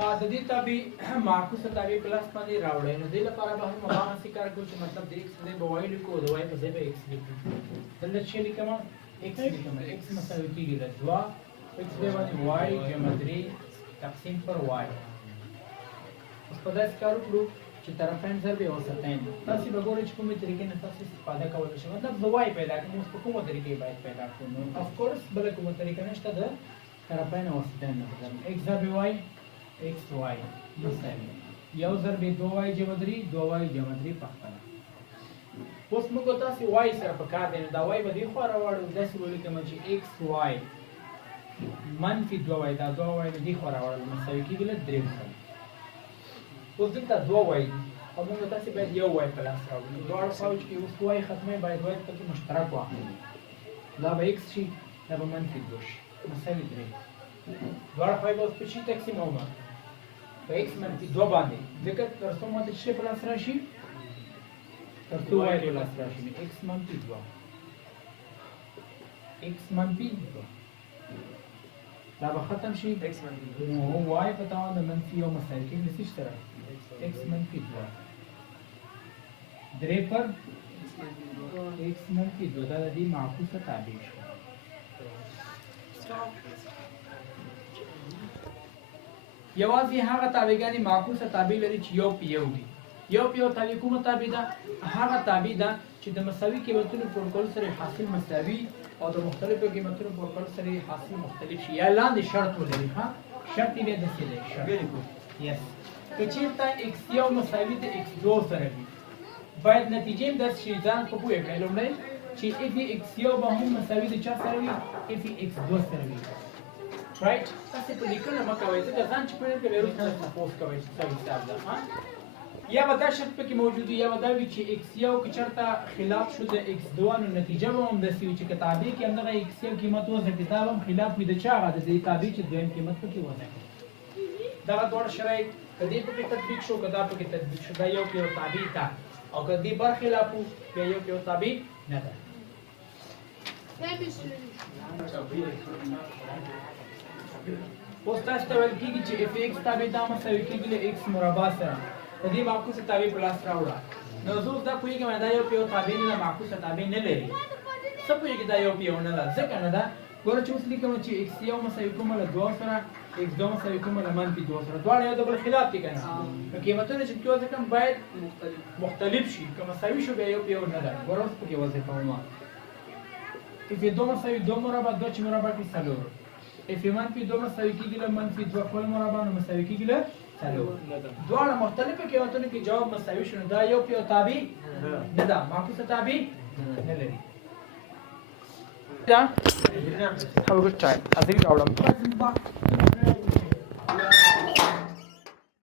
د دې تابع معکوسه تابع پلس باندې راوړی نو دې لپاره به هم هغسې کار کوو چې مطلب د ایکس ځای به وای لیکو د وای په ځای به ایکس لیکو دلته چې لیکمه ایکس لیکمه ایکس مساوي کېږي له 2 ایکس ځای باندې وای جمع 3 تقسیم پر وای اوس په داسې کار وکړو چې طرفین ضرب وسطین تاسې به ګورئ چې کومې طریقې نه تاسو استفاده کولی شئ مطلب د وای پیدا کړو اوس په کومه طریقې باید پیدا کړو نو افکورس بله کومه طریقه نشته د طرفین وسطین نه ایکس ضرب وای ایکس وای مساوي یو ضرب 2 وای جمع 3 2 وای جمع 3 پخپله اوس موږ تاسې وای سره په کار دی نو دا وای به دې خوا راوړو داسې به ولیکم چې ایکس وای منفي 2 وای دا 2 وای دې خوا راوړل مساوي کېږي له 3 سره اوس دلته 2 وای او موږ تاسې باید یو وای په لاس راوړو نو دواړو خواوو چې اوس وای ختموي باید وای پکې مشترک واخلو دا به ایکس شي دا به منفي 2 شي مساوي 3 دواړه خواوې به اوس په شي تقسیمومه په ایکس منفي 2 باندې ځکه تر څو ماته چې په لاس راشي تر څو وای په لاس راشي نو ایکس منفي 2 ایکس منفي 2 دا به ختم شي ایکس منفي 2 نو وای په توان د منفي یو مساوي کېږي د څه سره ایکس منفي 2 درې پر ایکس منفي 2 دا د دې معکوسه تابع شو یوازې هغه تابعګانې معکوسه تابع لري چې یو په یو وي یو په یو تابع کومه تابع ده هغه تابع ده چې د مساوي قیمتونو پر کول سره حاصل مساوي او د مختلفو قیمتونو پر کول سره حاصل مختلف شي یا لاندې شرط ولري ها شرط یې داسې دی شرط یس که چېرته ایکس یو مساوي د ایکس 2 سره وي باید نتیجې هم داسې شي ځان په پوهه کړئ لومړی چې اف ایکس یو به هم مساوي د چا سره وي اف ایکس 2 سره وي رائټ تاسې په لیکنه مه کوئ ځکه ځان چې پوهېږئ بیا وروسته تپوس کوئ چې څه حساب ده یا به دا شرط پکې موجود وي یا به دا وي چې ایکس یو که چېرته خلاف شو د ایکس 2 نو نتیجه به هم داسې وي چې که تابع کې همدغه ایکس یو قیمت وضع کړي دا به هم خلاف وي د چا هغه د دې تابع چې دویم قیمت پکې وضع کړي دغه دواړه شرایط که دې پکې تطبیق شو که دا پکې تطبیق شو دا یو په یو تابع ده او که دې برخلاف وو بیا یو په یو تابع نه ده اوس تاسو ته ویل کېږي چې اف ایکس تابع دا مساوي کېږي له ایکس مربع سره د دې معکوسه تابع په لاس راوړه نو زه اوس دا پوهېږم دا یو په یو تابع نه ده معکوسه تابع نه لري څه پوهېږي دا یو په یو نه ده ځکه نه ده ګوره چې اوس لیکم چې ایکس یو مساوي کومه له 2 سره ایکس 2 مساوي کومه له منفي 2 سره دواړه یو د بل خلاف دي که نه نو قیمتونه چې پکې وضع کړم باید مختلف شي که مساوي شو بیا یو په یو نه ده ګوره اوس پکې وضع کوم اف 2 مساوي 2 مربع 2 چې مربع کړي 4 اف منفي 2 مساوي کېږي له منفي 2 خپل مربع نو مساوي کېږي له 4 دواړه مختلفو قیمتونو کې جواب مساوي شو نو دا یو په یو تابع نه ده معکوسه تابع نه لري Have a good time. I think I'll